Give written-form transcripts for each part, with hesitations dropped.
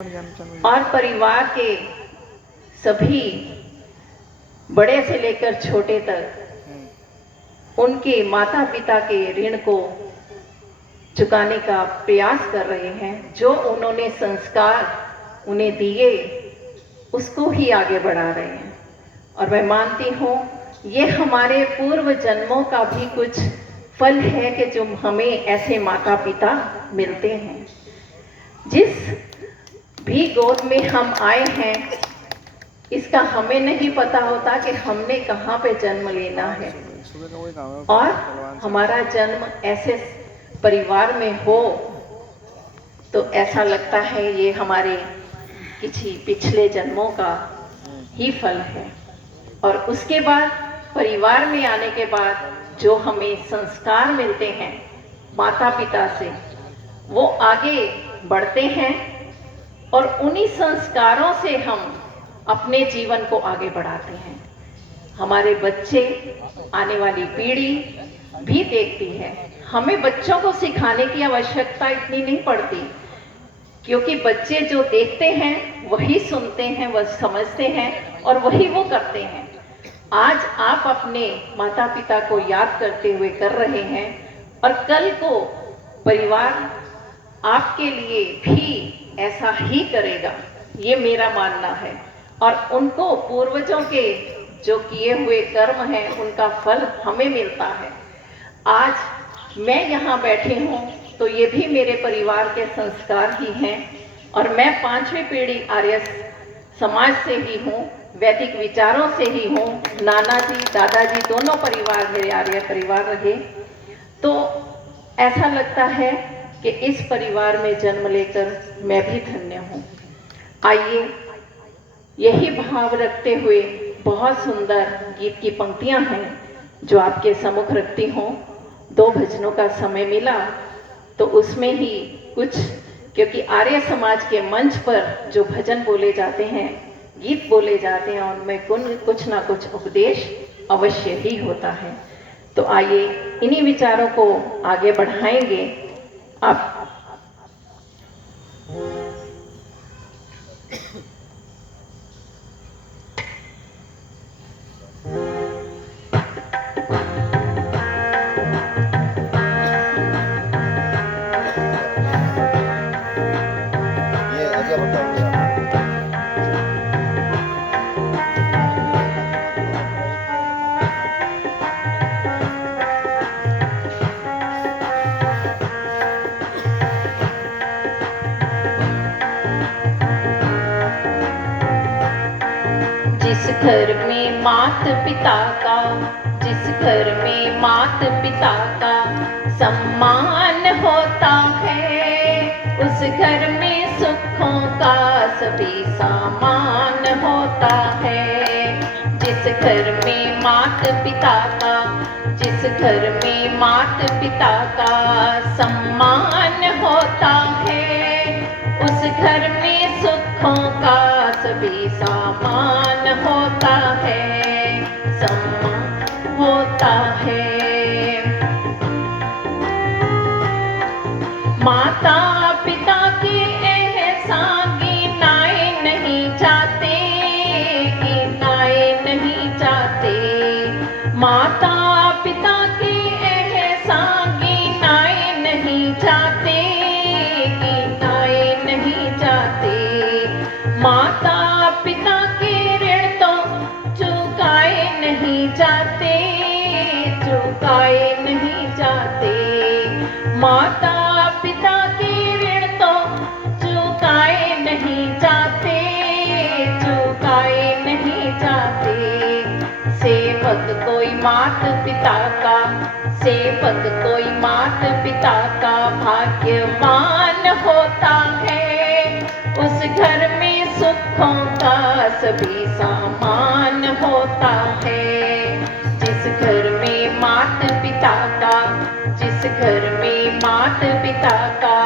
और परिवार के सभी बड़े से लेकर छोटे तक उनके माता पिता के ऋण को चुकाने का प्रयास कर रहे हैं। जो उन्होंने संस्कार उन्हें दिए उसको ही आगे बढ़ा रहे हैं। और मैं मानती हूँ ये हमारे पूर्व जन्मों का भी कुछ फल है कि जो हमें ऐसे माता पिता मिलते हैं। जिस भी गोद में हम आए हैं इसका हमें नहीं पता होता कि हमने कहाँ पे जन्म लेना है, और हमारा जन्म ऐसे परिवार में हो तो ऐसा लगता है ये हमारे किसी पिछले जन्मों का ही फल है। और उसके बाद परिवार में आने के बाद जो हमें संस्कार मिलते हैं माता पिता से, वो आगे बढ़ते हैं और उन्हीं संस्कारों से हम अपने जीवन को आगे बढ़ाते हैं। हमारे बच्चे, आने वाली पीढ़ी भी देखती है। हमें बच्चों को सिखाने की आवश्यकता इतनी नहीं पड़ती, क्योंकि बच्चे जो देखते हैं वही सुनते हैं, वह समझते हैं और वही वो करते हैं। आज आप अपने माता पिता को याद करते हुए कर रहे हैं और कल को परिवार आपके लिए भी ऐसा ही करेगा, ये मेरा मानना है। और उनको पूर्वजों के जो किए हुए कर्म हैं उनका फल हमें मिलता है। आज मैं यहाँ बैठी हूँ तो ये भी मेरे परिवार के संस्कार ही हैं। और मैं 5वीं पीढ़ी आर्य समाज से ही हूँ, वैदिक विचारों से ही हूँ। नाना जी दादाजी दोनों परिवार मेरे आर्य परिवार रहे, तो ऐसा लगता है कि इस परिवार में जन्म लेकर मैं भी धन्य हूँ। आइए यही भाव रखते हुए बहुत सुंदर गीत की पंक्तियां हैं जो आपके सम्मुख रखती हूँ। 2 भजनों का समय मिला तो उसमें ही कुछ, क्योंकि आर्य समाज के मंच पर जो भजन बोले जाते हैं, गीत बोले जाते हैं, उनमें कुछ ना कुछ उपदेश अवश्य ही होता है। तो आइए इन्हीं विचारों को आगे बढ़ाएंगे। आप जिस घर में मात पिता का, जिस घर में मात पिता का सम्मान होता है, उस घर में सुखों का सभी सामान होता है। जिस घर में मात पिता का, जिस घर में मात पिता का सम्मान होता है, उस घर में सुखों का सभी सामान होता है, सम्मान होता है। माता पिता के एहसान गिनाए नहीं जाते, गिनाए नहीं जाते। माता पिता के एहसान गिनाए नहीं जाते, गिनाए नहीं जाते। माता पिता के ऋण तो चुकाए नहीं जाते, चुकाए नहीं जाते। माता पिता के ऋण तो चुकाए नहीं जाते, चुकाए नहीं जाते। सेवक कोई मात पिता का, सेवक कोई मात पिता का भाग्यवान होता है। उस घर में सुखों का सभी सामान होता है। जिस घर में मात पिता का, जिस घर में मात पिता का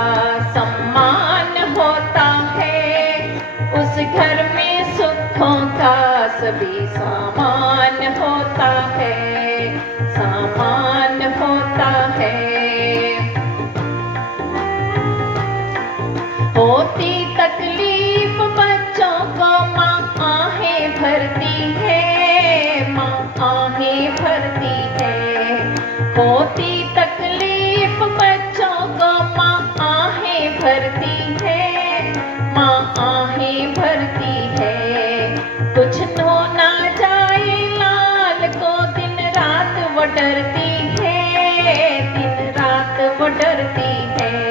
सम्मान होता है, उस घर में सुखों का सभी सामान होता है, सामान होता है। होती तकलीफ होती तकलीफ बच्चों को माँ आहें भरती है, माँ आहें भरती है। कुछ हो ना जाए लाल को दिन रात वो डरती है, दिन रात वो डरती है।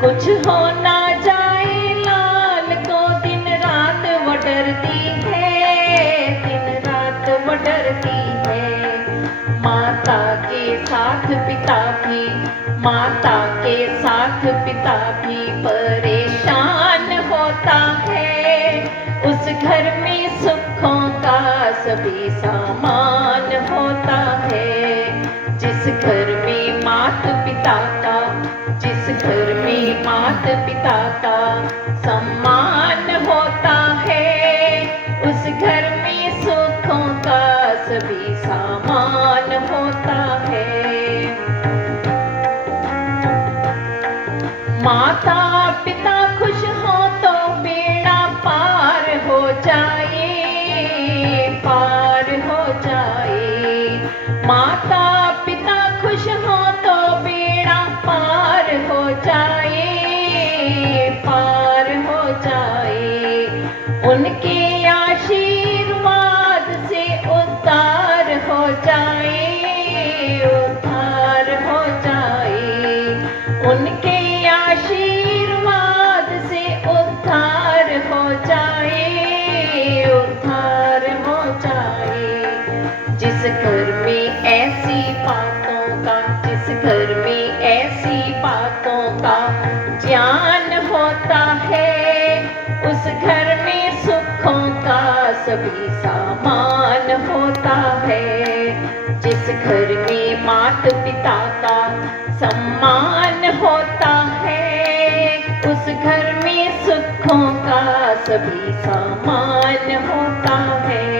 कुछ हो ना जाए लाल को दिन रात वो डरती है, दिन रात वो डरती है। माता के साथ पिता भी, माता के साथ पिता भी परेशान होता है। उस घर में सुखों का सभी सामान होता है। जिस घर में मात पिता का, जिस घर में मात पिता का सम्मान होता है, उस घर में सुखों का सभी सामान होता है। माता पिता खुश हो तो बेड़ा पार हो जाए, पार हो जाए। माता पिता खुश हो तो बेड़ा पार हो जाए, पार हो जाए। उनके आशीर्वाद से उद्धार हो जाए, उद्धार हो जाए। उनके आशीर्वाद से उद्धार हो जाए, उद्धार हो जाए। जिस घर में ऐसी बातों का, जिस घर में ऐसी बातों का ज्ञान होता है, उस घर में सुखों का सभी सामान होता है। जिस घर में मात पिता का सम्मान होता है, उस घर में सुखों का सभी सामान होता है।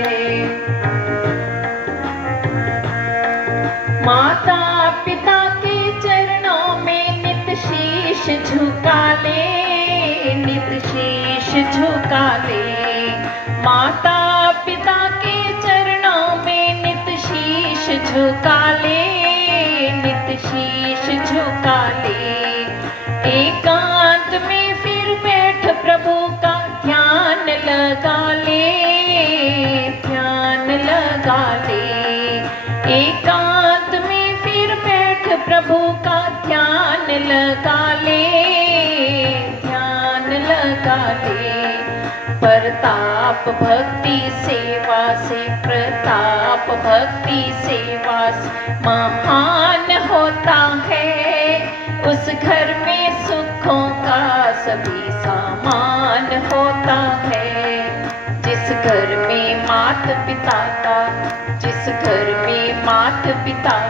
माता पिता के चरणों में नित शीश झुका ले, नित शीश झुका ले। माता पिता के चरणों में नित शीश झुका ले, नित शीश झुका ले। एकांत में फिर बैठ प्रभु का ध्यान लगा ले, ध्यान लगा ले। एकांत में फिर बैठ प्रभु का ध्यान लगा ले, ध्यान लगा ले। प्रताप भक्ति सेवा से, प्रताप भक्ति सेवा से महान होता है। उस घर में सुखों का सभी सामान होता है। जिस घर में मात पिता का, जिस घर में मात पिता